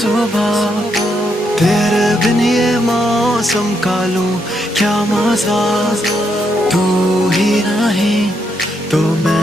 सुबह, तेरे बिन ये मौसम का लूं क्या मजा, तू ही नहीं तो मैं